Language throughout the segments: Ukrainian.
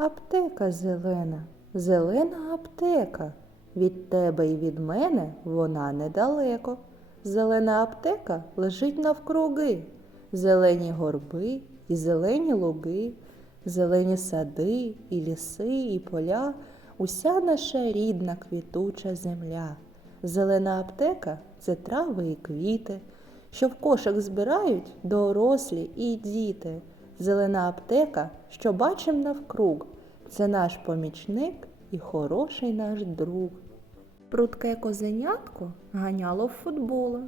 аптека зелена, зелена аптека. Від тебе і від мене вона недалеко. Зелена аптека лежить навкруги, зелені горби і зелені луги, зелені сади і ліси, і поля, уся наша рідна квітуча земля. Зелена аптека це трави і квіти, що в кошик збирають дорослі і діти. Зелена аптека, що бачим навкруг, це наш помічник і хороший наш друг. Прудке козенятко ганяло в футбола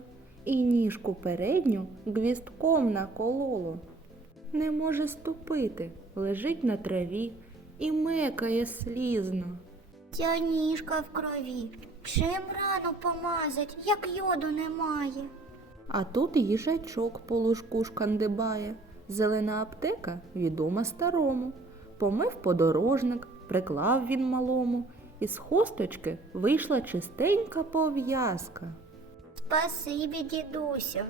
і ніжку передню гвістком накололо. Не може ступити, лежить на траві і мекає слізно. Ця ніжка в крові. Чим рану помазать, як йоду немає. А тут їжачок по лужку шкандибає. Зелена аптека відома старому. Помив подорожник, приклав він малому, із хосточки вийшла чистенька пов'язка. Спасибі, дідусю.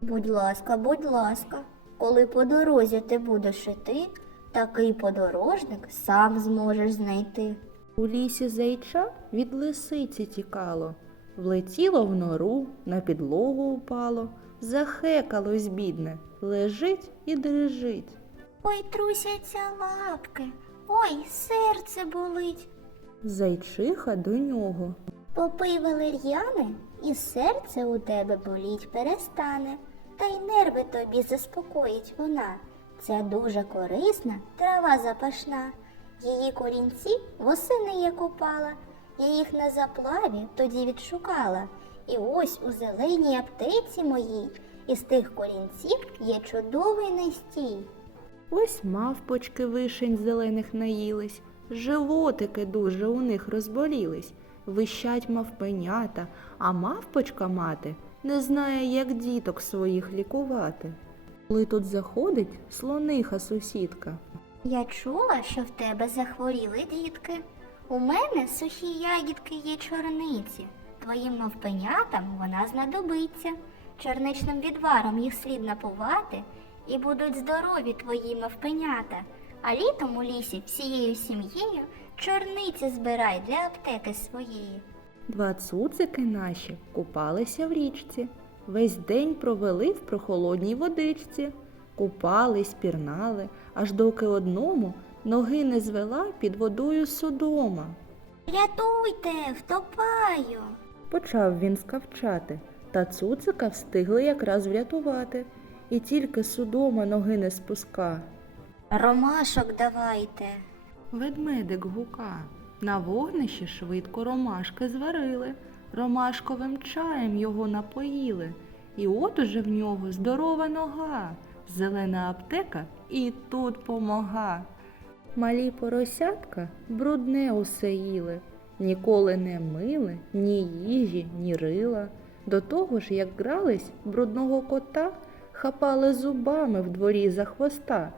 Будь ласка, будь ласка, коли по дорозі ти будеш іти, такий подорожник сам зможеш знайти. У лісі зайча від лисиці тікало, влетіло в нору, на підлогу упало, захекалось бідне, лежить і дрижить. Ой, трусяться лапки, ой, серце болить. Зайчиха до нього. Попий валер'яни, і серце у тебе боліть перестане, та й нерви тобі заспокоїть вона. Це дуже корисна трава запашна. Її корінці восени я купала, я їх на заплаві тоді відшукала. І ось у зеленій аптеці моїй із тих корінців є чудовий настій. Ось мавпочки вишень зелених наїлись, животики дуже у них розболілись, вищать мавпенята, а мавпочка мати не знає, як діток своїх лікувати. Коли тут заходить слониха сусідка, Я чула, що в тебе захворіли дітки. У мене сухі ягідки є чорниці. Твоїм мавпенятам вона знадобиться. Чорничним відваром їх слід напувати, і будуть здорові твої мавпенята. А літом у лісі всією сім'єю чорниці збирай для аптеки своєї. два цуцики наші купалися в річці, весь день провели в прохолодній водичці, купались, пірнали, аж доки одному ноги не звела під водою судома. Рятуйте, втопаю. Почав він скавчати, та цуцика встигли якраз врятувати, і тільки судома ноги не спуска. Ромашок давайте. Ведмедик гука. На вогнищі швидко ромашки зварили, ромашковим чаєм його напоїли, і от уже в нього здорова нога, зелена аптека і тут помога. Малі поросятка брудне усе їли, ніколи не мили ні їжі, ні рила. До того ж, як грались, брудного кота хапали зубами в дворі за хвоста.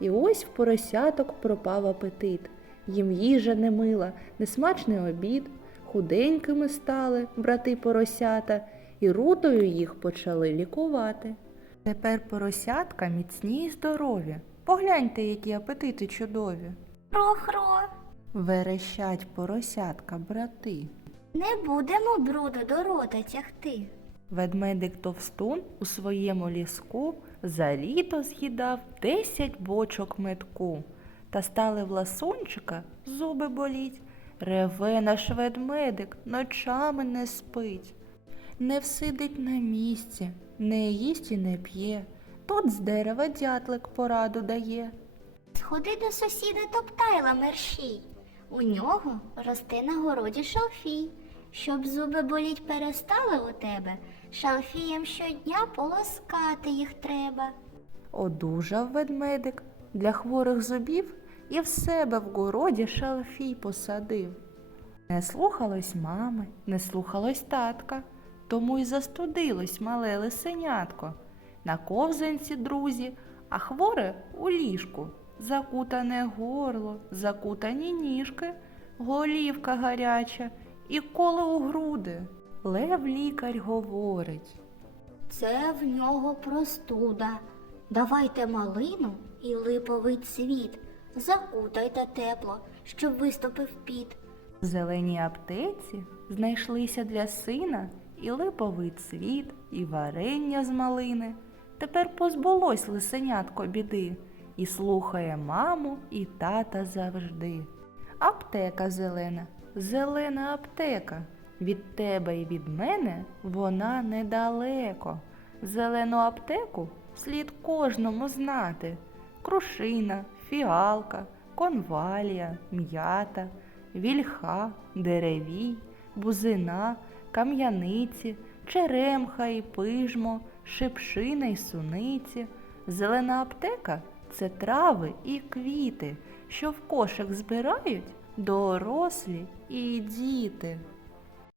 І ось в поросяток пропав апетит. Їм їжа не мила, несмачний обід, худенькими стали брати поросята, і рутою їх почали лікувати. Тепер поросятка міцні й здорові. Погляньте, які апетити чудові. Хро-хро. Верещать поросятка, брати. Не будемо бруду до рота тягти. Ведмедик товстун у своєму ліску за літо з'їдав десять бочок метку. Та стали в ласунчика зуби боліть. Реве наш ведмедик, ночами не спить. Не всидить на місці, не їсть і не п'є. Тут з дерева дятлик пораду дає. Сходи до сусіда Топтайла мерщій. У нього росте на городі шалфій. Щоб зуби боліть перестали у тебе, шалфієм щодня полоскати їх треба. Одужав ведмедик для хворих зубів і в себе в городі шалфій посадив. Не слухалось мами, не слухалось татка, тому й застудилось мале лисенятко. На ковзанці друзі, а хворе у ліжку. Закутане горло, закутані ніжки, голівка гаряча і коло у груди. Лев лікар говорить. Це в нього простуда. Давайте малину і липовий цвіт. закутайте тепло, щоб виступив піт. В зеленій аптеці знайшлися для сина і липовий цвіт, і варення з малини. Тепер позбулось лисенятко біди, і слухає маму і тата завжди. Аптека зелена, зелена аптека. Від тебе і від мене вона недалеко. Зелену аптеку слід кожному знати. Крушина, фіалка, конвалія, м'ята, вільха, деревій, бузина, кам'яниці, черемха і пижмо, шипшина й суниці. Зелена аптека це трави і квіти, що в кошик збирають дорослі і діти.